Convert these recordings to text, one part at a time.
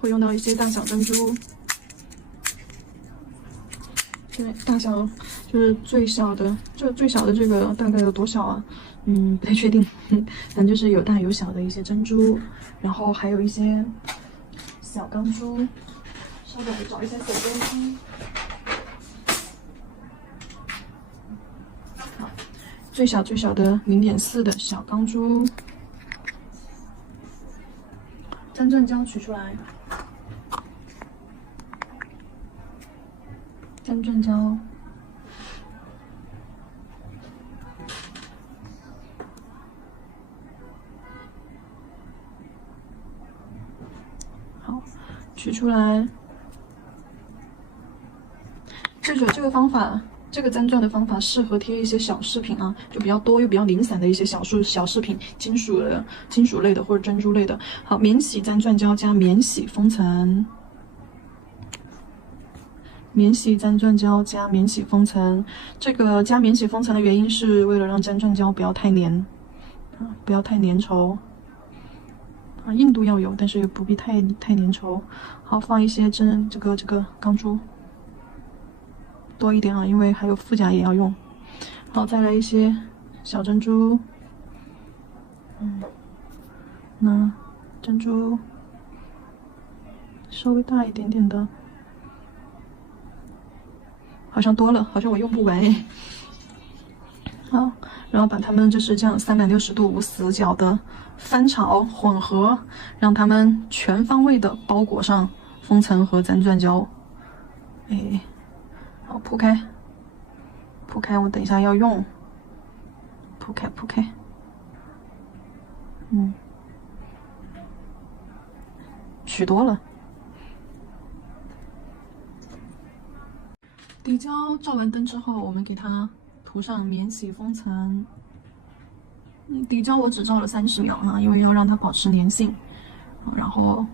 会用到一些大小珍珠。对，大小就是最小的，最小的这个大概有多小啊？不太确定，反正就是有大有小的一些珍珠，然后还有一些小钢珠。稍等，我找一下小钢珠。好，最小的0.4的小钢珠，真正胶取出来，真正胶。好，取出来。这个方法，这个粘钻的方法适合贴一些小饰品啊，就比较多又比较零散的一些小饰品，金属类的或者珍珠类的。好，免洗粘钻胶加免洗封层，免洗粘钻胶加免洗封层。这个加免洗封层的原因是为了让粘钻胶不要太粘，不要太粘稠。硬度要有，但是也不必太粘稠。好，放一些这个钢珠。多一点啊，因为还有副甲也要用。好，再来一些小珍珠。那珍珠稍微大一点点的，好像多了，好像我用不完哎。好，然后把它们就是这样360度无死角的翻炒混合，让它们全方位的包裹上封层和粘钻胶。好，铺开，我等一下要用。铺开。取多了。底胶照完灯之后，我们给它涂上免洗封层。底胶我只照了30秒哈，因为要让它保持粘性。然后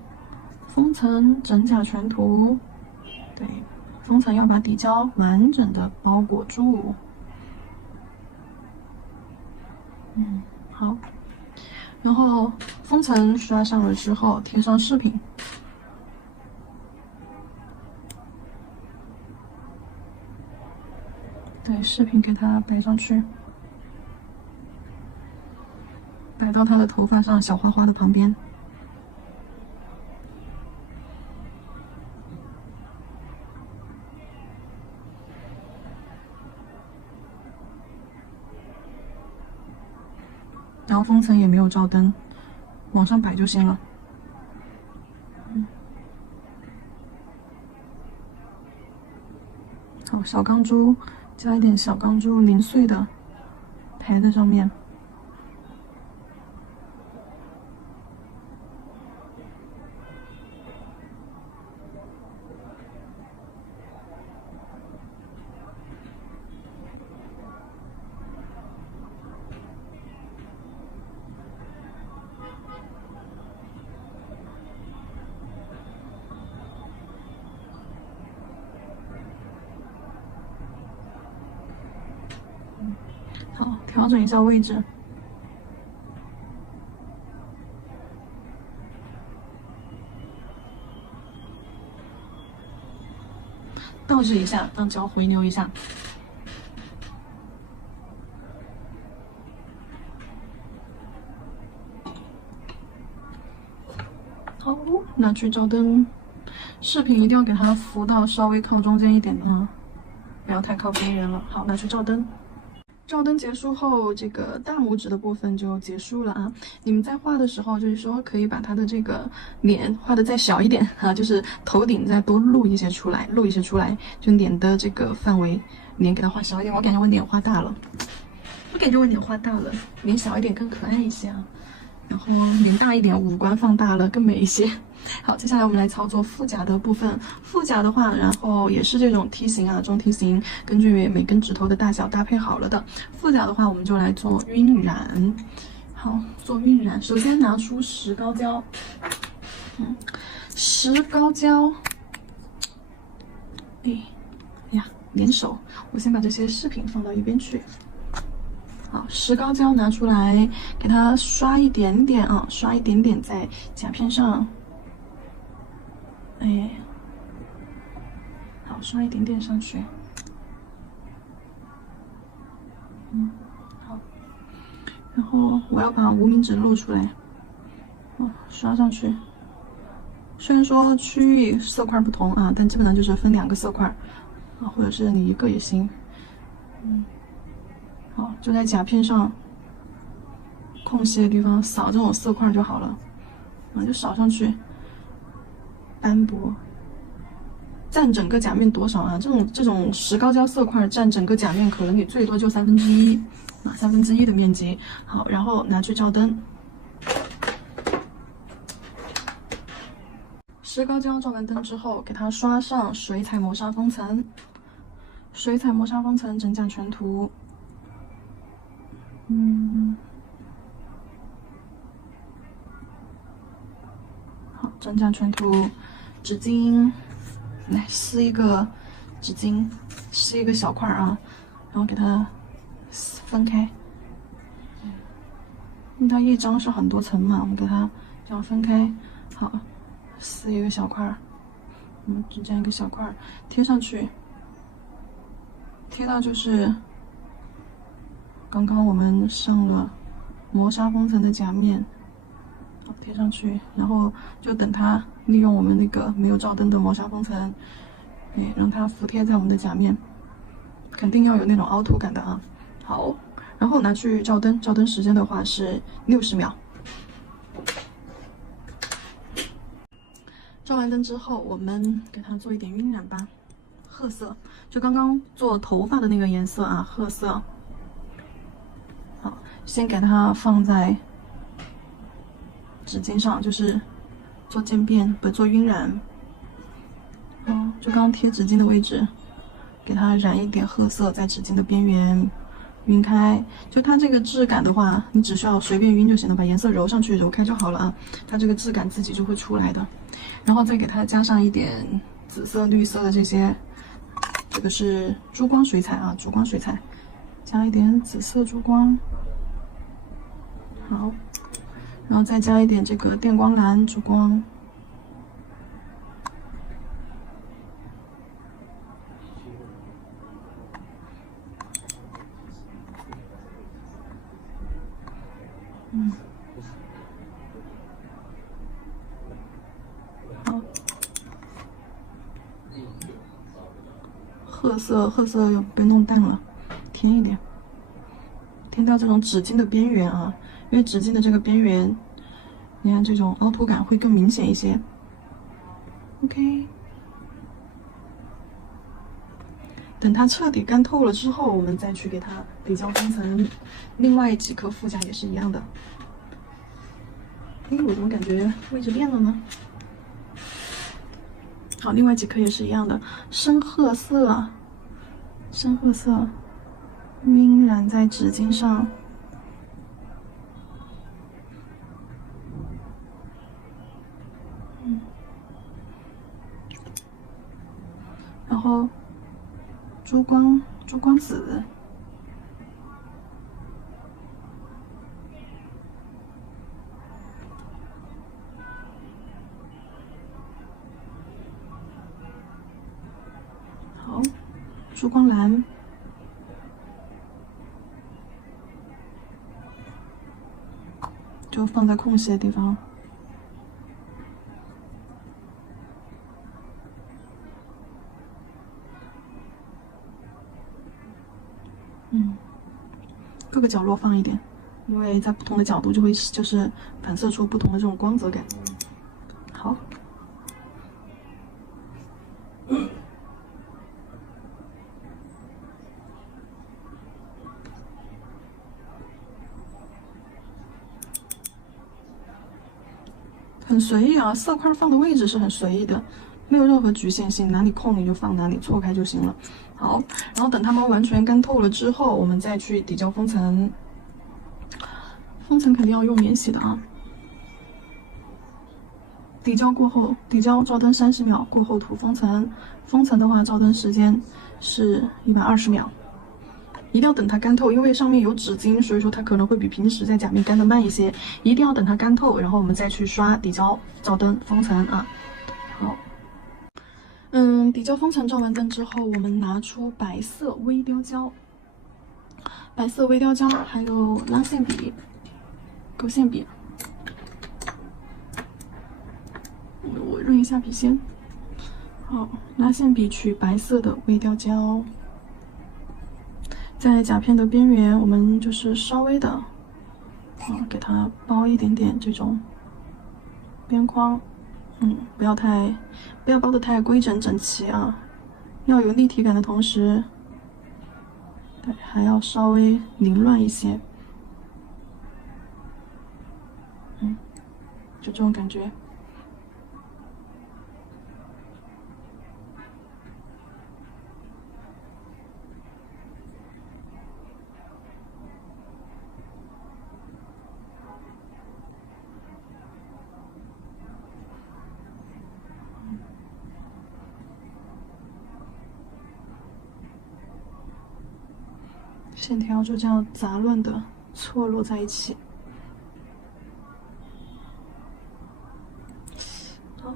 封层整甲全涂，对。封层要把底胶完整的包裹住。好。然后封层刷上了之后，贴上饰品。对，饰品给它摆上去，摆到它的头发上，小花花的旁边。然后封层也没有照灯，往上摆就行了。好，小钢珠加一点小钢珠零碎的排在上面。好，调整一下位置。倒置一下，让胶回流一下。好，拿去照灯。饰品一定要给它扶到稍微靠中间一点的啊，不要太靠边缘了。好，拿去照灯。照灯结束后，这个大拇指的部分就结束了啊。你们在画的时候，就是说可以把它的这个脸画的再小一点啊，就是头顶再多露一些出来，就脸的这个范围，脸给它画小一点。我感觉我脸画大了，脸小一点更可爱一些啊。然后脸大一点，五官放大了更美一些。好，接下来我们来操作副甲的部分。副甲的话，然后也是这种梯形啊，中梯形，根据每根指头的大小搭配好了的。副甲的话，我们就来做晕染。好，做晕染，首先拿出石膏胶，石膏胶，哎呀，粘手，我先把这些饰品放到一边去。好，石膏胶拿出来，给它刷一点点啊，刷一点点在甲片上。哎，好，刷一点点上去。好。然后我要把无名指露出来，刷上去。虽然说区域色块不同啊，但基本上就是分2个色块啊，或者是你1个也行。好，就在甲片上空隙的地方扫这种色块就好了，就扫上去，斑驳，占整个甲面多少啊？这种石膏胶色块占整个甲面可能也最多就1/3啊，1/3的面积。好，然后拿去照灯。石膏胶照完灯之后，给它刷上水彩磨砂封层。水彩磨砂封层整甲全涂。好，整甲全涂。纸巾，来撕一个纸巾，撕一个小块啊，然后给它分开。因为它一张是很多层嘛，我们给它这样分开。好，撕一个小块，就这样一个小块贴上去，贴到就是刚刚我们上了磨砂封层的甲面，好，贴上去，然后就等它利用我们那个没有照灯的磨砂封层，让它服贴在我们的甲面，肯定要有那种凹凸感的啊。好，然后拿去照灯，照灯时间的话是60秒。照完灯之后，我们给它做一点晕染吧，褐色，就刚刚做头发的那个颜色啊，褐色。好，先给它放在纸巾上，就是做渐变，不做晕染。就刚刚贴纸巾的位置，给它染一点褐色在纸巾的边缘，晕开。就它这个质感的话，你只需要随便晕就行了，把颜色揉上去揉开就好了啊，它这个质感自己就会出来的。然后再给它加上一点紫色、绿色的这些，这个是珠光水彩啊，珠光水彩，加一点紫色珠光。好，然后再加一点这个电光蓝珠光。好，褐色又被弄淡了，添一点，添到这种纸巾的边缘啊，因为纸巾的这个边缘，你看这种凹凸感会更明显一些。OK， 等它彻底干透了之后，我们再去给它底胶封层。另外几颗副甲也是一样的。我怎么感觉位置变了呢？好，另外几颗也是一样的，深褐色，晕染在纸巾上。然后珠光紫。好，珠光蓝。就放在空隙的地方。各个角落放一点，因为在不同的角度就会就是反射出不同的这种光泽感。好，很随意啊，色块放的位置是很随意的，没有任何局限性，哪里空你就放哪里，错开就行了。好，然后等它们完全干透了之后，我们再去底胶封层。封层肯定要用免洗的啊。底胶过后，底胶照灯30秒过后涂封层。封层的话，照灯时间是120秒。一定要等它干透，因为上面有纸巾，所以说它可能会比平时在甲面干的慢一些。一定要等它干透，然后我们再去刷底胶照灯封层啊。好，底胶封层照完灯之后，我们拿出白色微雕胶，还有拉线笔、勾线笔。我润一下笔先。好，拉线笔取白色的微雕胶，在甲片的边缘，我们就是稍微的，给它包一点点这种边框。不要包得太规整整齐啊，要有立体感的同时，对，还要稍微凌乱一些。就这种感觉。线条就这样杂乱的错落在一起。好，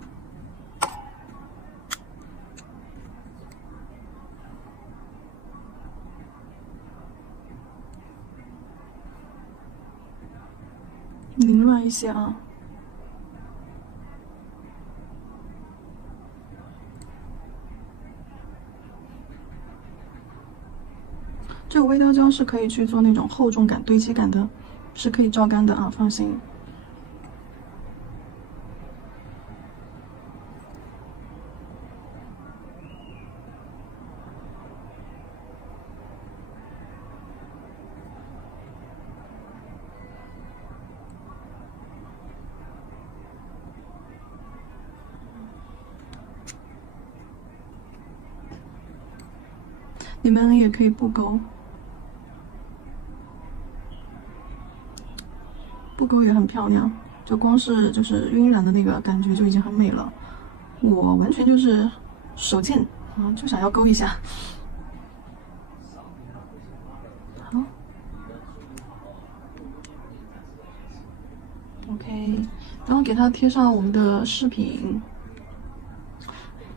凌乱一些啊。这个微雕胶是可以去做那种厚重感、堆积感的，是可以照干的啊，放心。你们也可以不勾。不勾也很漂亮，就光是就是晕染的那个感觉就已经很美了。我完全就是手贱啊，就想要勾一下。好 ，OK， 然后给它贴上我们的饰品，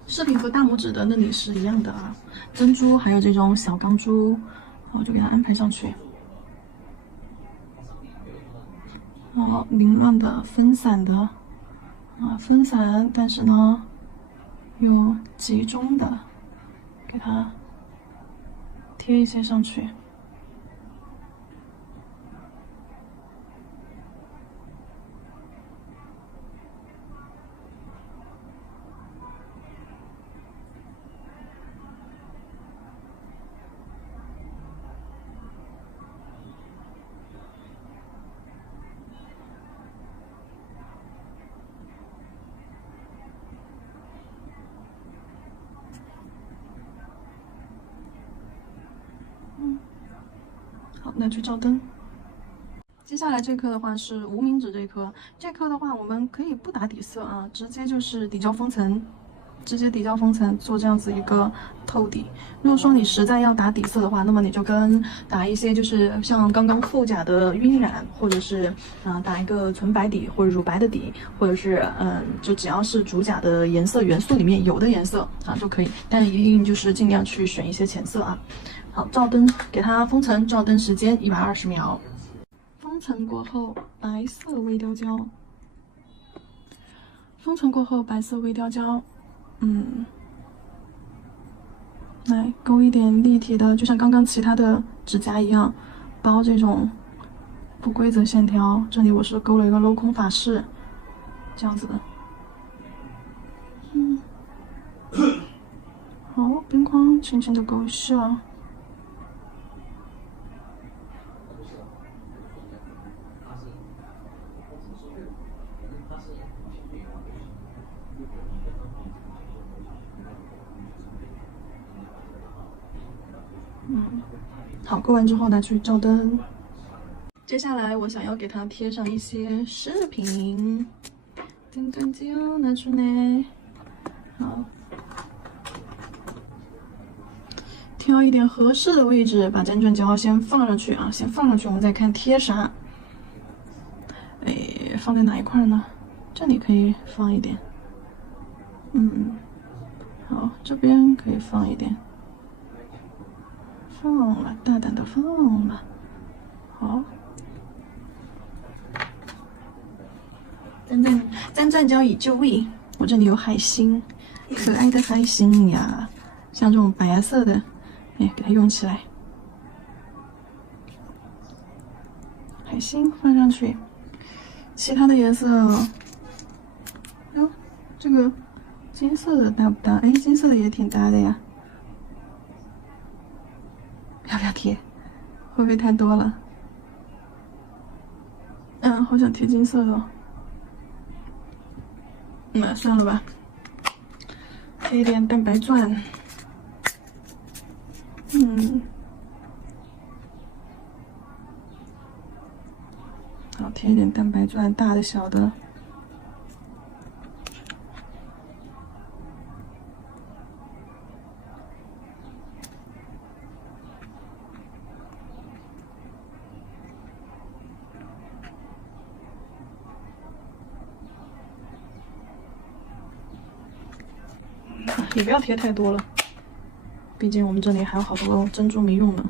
饰品和大拇指的那里是一样的啊，珍珠还有这种小钢珠，然后就给它安排上去。然后凌乱的、分散的，分散，但是呢，又集中的，给它贴一些上去。好，那去照灯。接下来这颗的话是无名指这颗，这颗的话我们可以不打底色啊，直接就是底胶封层，做这样子一个透底。如果说你实在要打底色的话，那么你就跟打一些就是像刚刚副甲的晕染，或者是打一个纯白底或者乳白的底，或者是就只要是主甲的颜色元素里面有的颜色啊就可以，但一定就是尽量去选一些浅色啊。好，照灯，给它封层，照灯时间120秒。封层过后，白色微雕胶。封层过后，白色微雕胶，来勾一点立体的，就像刚刚其他的指甲一样，包这种不规则线条。这里我是勾了一个镂空法式，这样子的。好，边框轻轻的勾下。好，勾完之后呢，去照灯。接下来我想要给它贴上一些饰品，灯灯胶拿出来，好，挑一点合适的位置，把针卷胶先放上去啊，先放上去，我们再看贴啥。放在哪一块呢？这里可以放一点，好。这边可以放一点，放了，大胆的放了，好。蘸蘸椒以就位，我这里有海星，可爱的海星呀，像这种白色的，哎，给它用起来。海星放上去，其他的颜色，哟，这个金色的搭不搭？哎，金色的也挺搭的呀。要不要贴？会不会太多了？嗯，好想贴金色的。算了吧，贴一点蛋白钻。好，贴一点蛋白钻，大的小的。也不要贴太多了，毕竟我们这里还有好多珍珠没用呢。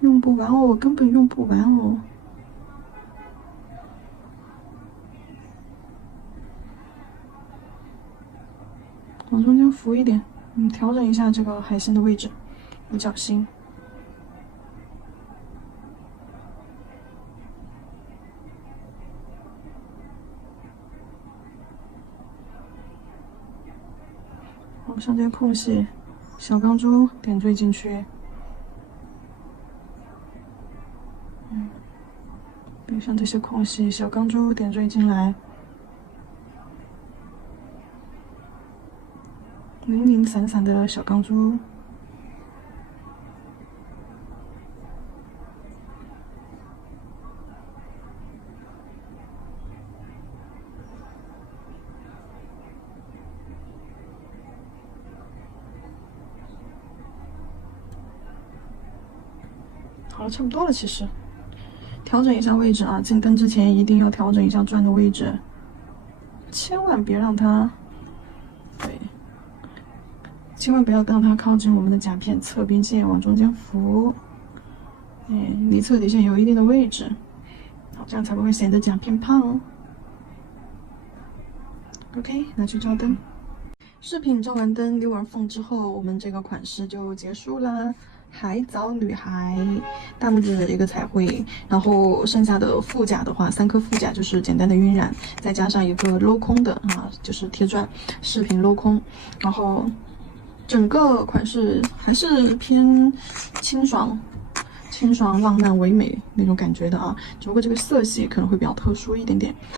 用不完哦，根本用不完哦。往中间浮一点，调整一下这个海星的位置，五角星。往上这空隙，小钢珠点缀进去。像这些空隙，小钢珠点缀进来，零零散散的小钢珠。好了，差不多了，其实。调整一下位置啊！进灯之前一定要调整一下钻的位置，千万别让它，对，千万不要让它靠近我们的甲片侧边线，往中间浮，离侧底线有一定的位置，好，这样才不会显得甲片胖哦。OK， 拿去照灯。饰品照完灯溜完缝之后，我们这个款式就结束啦。海藻女孩，大拇指的一个彩绘，然后剩下的副甲的话，3颗副甲就是简单的晕染，再加上一个镂空的啊，就是贴钻，饰品镂空，然后整个款式还是偏清爽、浪漫唯美那种感觉的啊，只不过这个色系可能会比较特殊一点点。